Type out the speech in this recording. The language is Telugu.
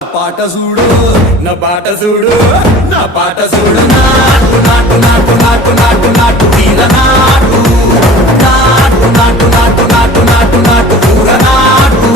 పాట చూడు నా పాట చూడు నా పాట చూడు నాటు నాటు నాటు నాటు నాటు నాటు వీర నాటు నాటు నాటు నాటు నాటు నాటు నాటు పూర నాటు